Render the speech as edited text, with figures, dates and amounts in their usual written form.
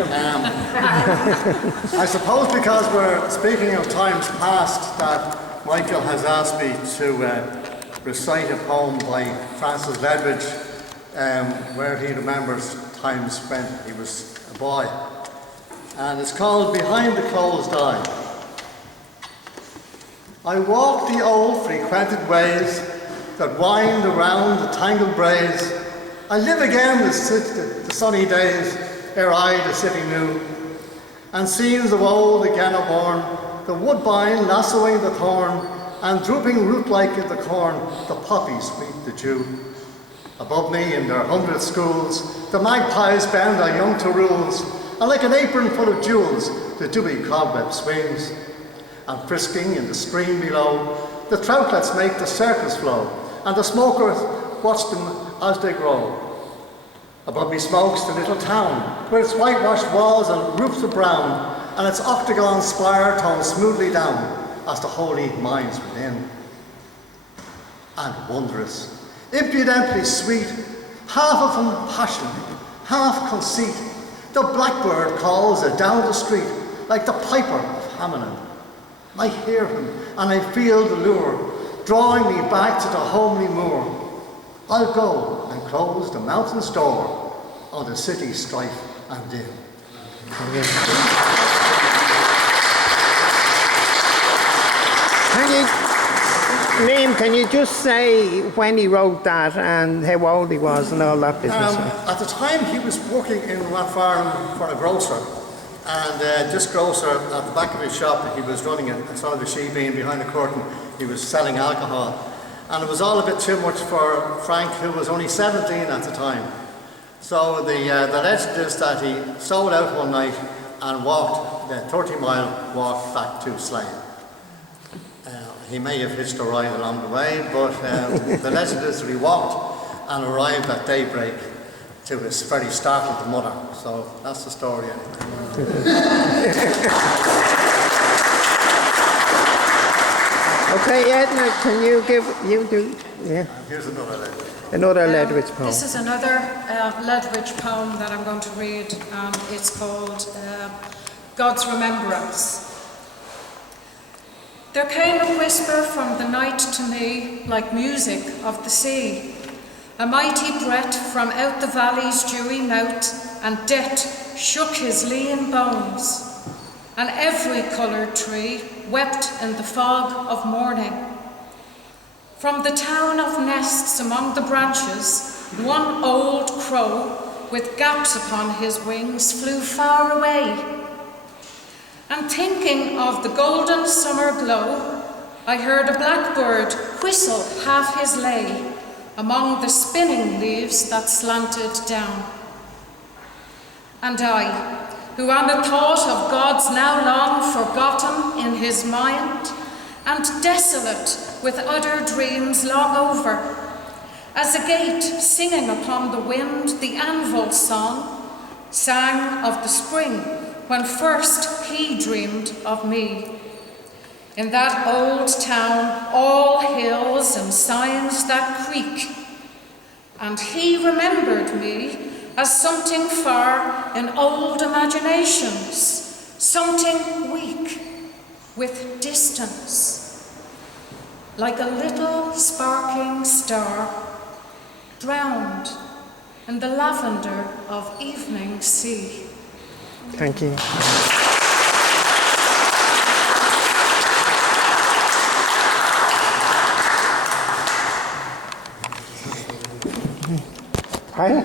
I suppose because we're speaking of times past that Michael has asked me to recite a poem by Francis Ledwidge where he remembers times when he was a boy. And it's called Behind the Closed Eye. I walk the old frequented ways that wind around the tangled braes. I live again the sunny days ere I the city knew, and scenes of old again are born, the woodbine lassoing the thorn, and drooping root-like in the corn, the poppies meet the dew. Above me in their 100 schools, the magpies bend their young to rules, and like an apron full of jewels, the dewy cobweb swings. And frisking in the stream below, the troutlets make the circles flow, and the smokers watch them as they grow. Above me smokes the little town, with its whitewashed walls and roofs of brown, and its octagon spire toned smoothly down as the holy mines within. And wondrous, impudently sweet, half of compassion, half conceit, the blackbird calls adown the street, like the piper of Hamelin. I hear him, and I feel the lure, drawing me back to the homely moor. I'll go and close the mountain's door on the city's strife and din. Liam, can you just say when he wrote that and how old he was and all that business? At the time he was working in Rathfarnham for a grocer, and this grocer at the back of his shop, he was running a sort of a shebeen behind the curtain. He was selling alcohol, and it was all a bit too much for Frank, who was only 17 at the time. So the legend is that he sold out one night and walked the 30-mile walk back to Slane. He may have hitched a ride along the way, but the legend is that he walked and arrived at daybreak to his very startled mother. So that's the story anyway. Okay, Eithne, can you yeah. Here's another Ledwidge. Another Ledwidge poem. This is another Ledwidge poem that I'm going to read. It's called God's Remembrance. There came a whisper from the night to me, like music of the sea, a mighty breath from out the valley's dewy mouth, and death shook his lean bones, and every coloured tree wept in the fog of morning. From the town of nests among the branches, one old crow with gaps upon his wings flew far away. And thinking of the golden summer glow, I heard a blackbird whistle half his lay among the spinning leaves that slanted down. And I, who am a thought of God's now long forgotten in his mind, and desolate with other dreams long over, as a gate singing upon the wind the anvil song, sang of the spring when first he dreamed of me. In that old town, all hills and signs that creak, and he remembered me as something far in old imaginations, something weak with distance, like a little sparkling star drowned in the lavender of evening sea. Thank you. Hi.